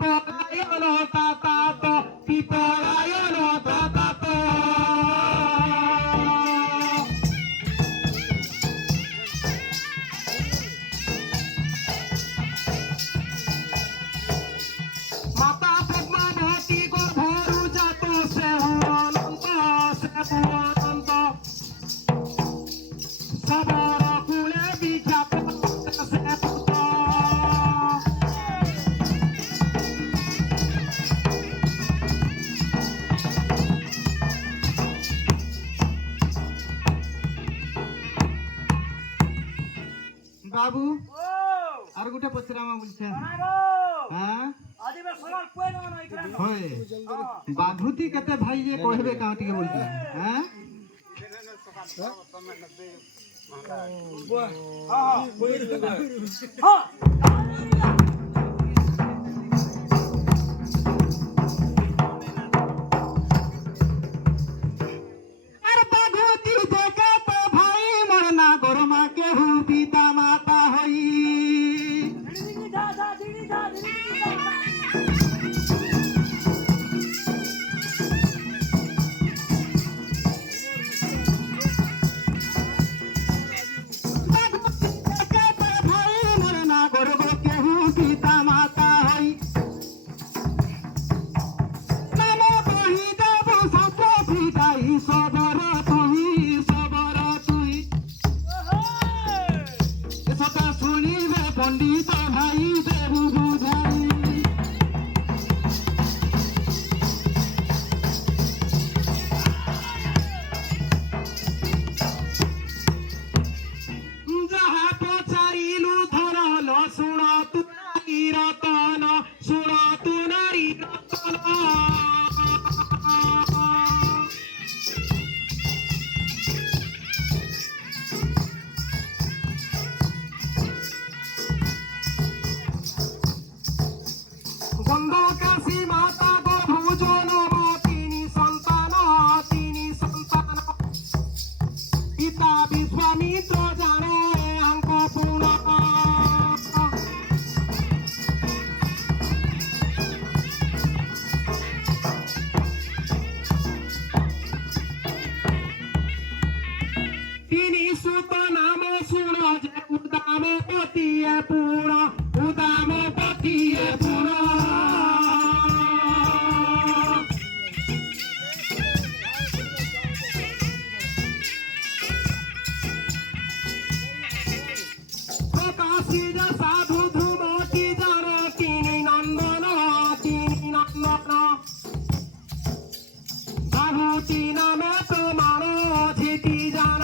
পিপলায়ন তাতাত পিপলায়ন তাতাত মাতা পদ্মাবতী গর্ভরু জাত সেহু অনন্ত সবর কুলে বিখ্যাত সে পুত্র বাবু আর গোটে পচরামা বলছে হ্যাঁ হয় বাঘুতি কেতে ভাই যে কহবে কাঁ টিকে বলছে হ্যাঁ আর বাঘুতি দেখে তো ভাই মরনা গরমা কেহু পিতা মাতা হই পণ্ডিত ভাই দেবু বুঝাই যাহা পচারিলু ধরল শুণ তু নারী রতন শুণ তু নারী রতন গন্ধকাশী মাতা গর্ভু জনম তিনি সন্তান পিতা বিশ্বামিত্র জানে অঙ্ক পূর্ণ তিনি সুত নাম শুণ যে উদাম পতিয়ে পুণ উদাম পতিয়ে পুণ সাধু ধ্রুবটি জান তিনি নন্দন বাহুতি নামে তোমার ঝিটি জান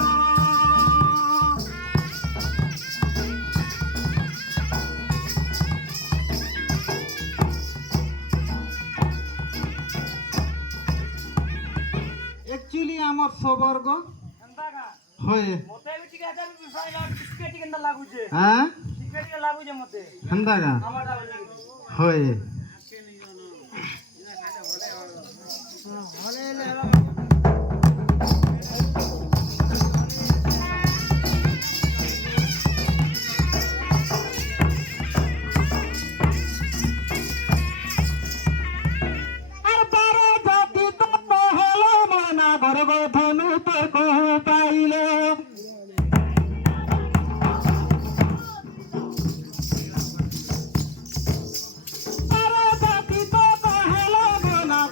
একচুয়ালি আমার সবর্গ হয় হ্যাঁ হেন্দাগা হয় ধনু তো পাইলে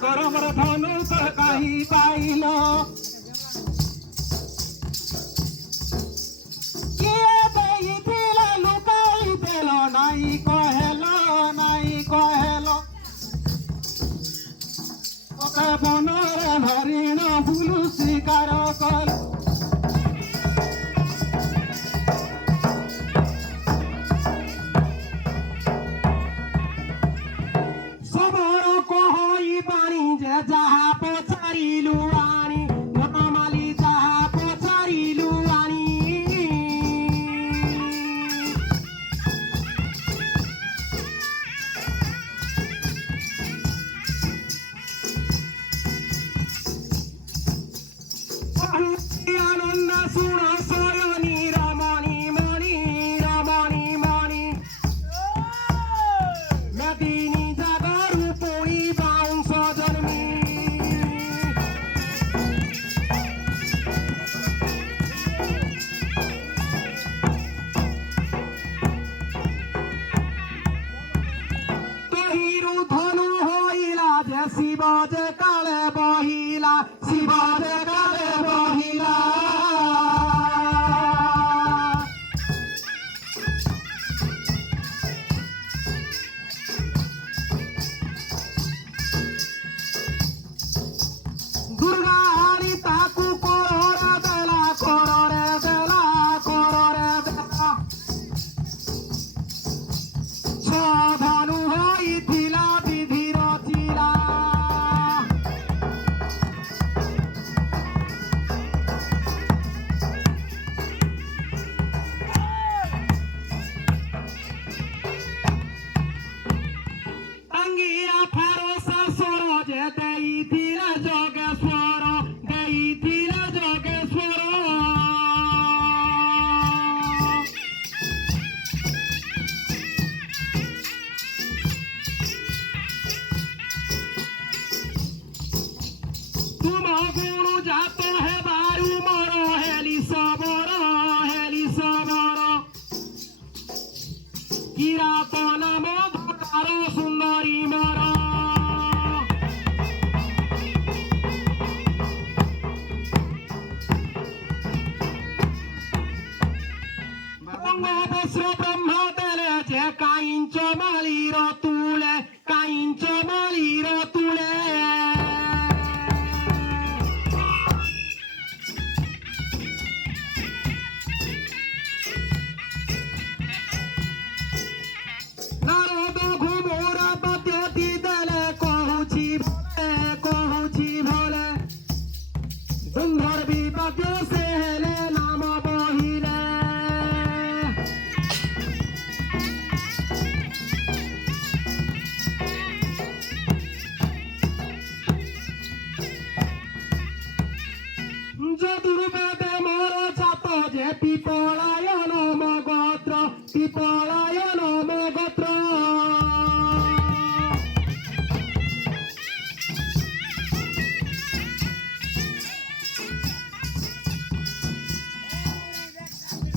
গরমর ধনু তো কাহি পাইল কিয়ে দেইছিল লুকাই দেল নাই কহেল বনরে হরিণ বুলু শিকার কল সবর কহই বাণী যে যাহা পচারিলু আনি বনমালী যাহা পচারিলু আনি শিব যে কালে বহিলা শিব যে কালে বহিলা দুর্গা হারি তাকু কররে বেলা কররে বেলা কররে বেলা সাধনু হইଥିଲା বিধি রচিলা अंगिया फरोसा सोरो जे देईथिला जोगेश्वर देईथिला जोगेश्वर तुम गुरु जातो है बारू मरो हेली सबरो किरातन मधुरार सुंदरी मरा বস্র ব্রহ্ম দেলে যে কাইঞ্চ মালির তুলে কাইঞ্চ মালির তুলে নারদ ঘুমোর পদ্ধতি দেলে কহুছি ভলে গুন্ধর বিভাগ সে হেলে নাম বহিলে যদুর্বেদে মর জাত যে পিপলায় নম গোত্র পিপলায় নম গোত্র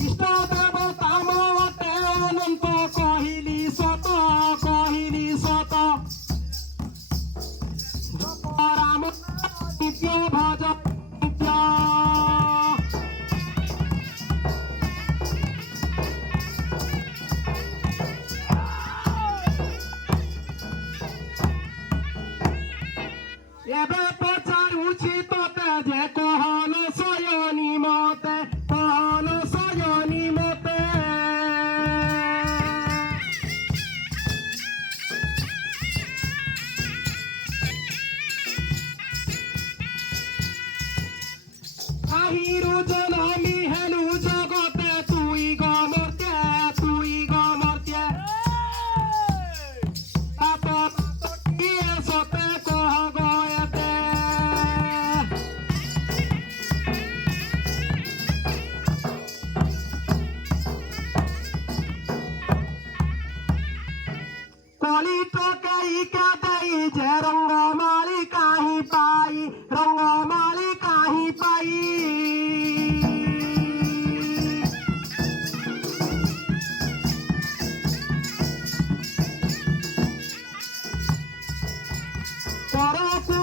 ইষ্ট দেবতা মতে অনন্ত কহিলি সত রাম নিত্য ভজ নিত্য এবে পচারুছি তোতে যে কহন সয়নি মতে আহিরু জনমি হেলু জগতে তুই গমর্তে তাত কিয়ে সতে কহ গয়েতে কলিটকে ইকা দেই যে রঙ্গমালি কাহি পাই পরকু